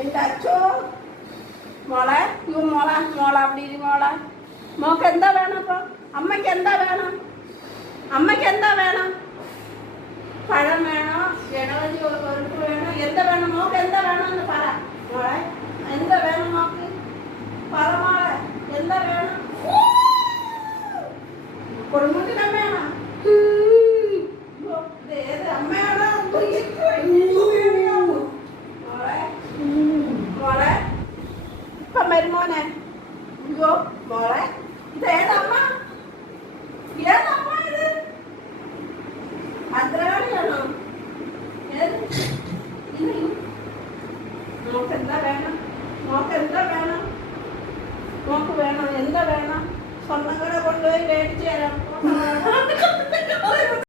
എൻ്റെ അച്ഛോ മോളെ മോളെ അവിടെ ഇരി മോളെ. മോക്ക് എന്താ വേണം? അപ്പൊ അമ്മയ്ക്ക് എന്താ വേണം? പഴം വേണോ? ഗണപതി ഒരുക്ക് വേണോ? എന്താ വേണം മോക്ക്? എന്താ വേണമെന്ന് പറ മോളെ. എന്താ വേണം മോക്ക്? പറ മോളെ, എന്താ വേണം? കൊടുമുട്ടിനമ്മയാണോ? ഏത് അമ്മയാണോ? മോളെ ഇപ്പം വരുമോനെ? അയ്യോ മോളെ, ഇത് ഏതമ്മ? ഏതമ്മ ഇത്? ഭദ്രകാളിയാണോ? ഏത്? മോക്കെന്താ വേണം? മോക്ക് വേണം എന്താ വേണം? സ്വർണ്ണക്കട കൊണ്ടുപോയി മേടിച്ചു തരാം.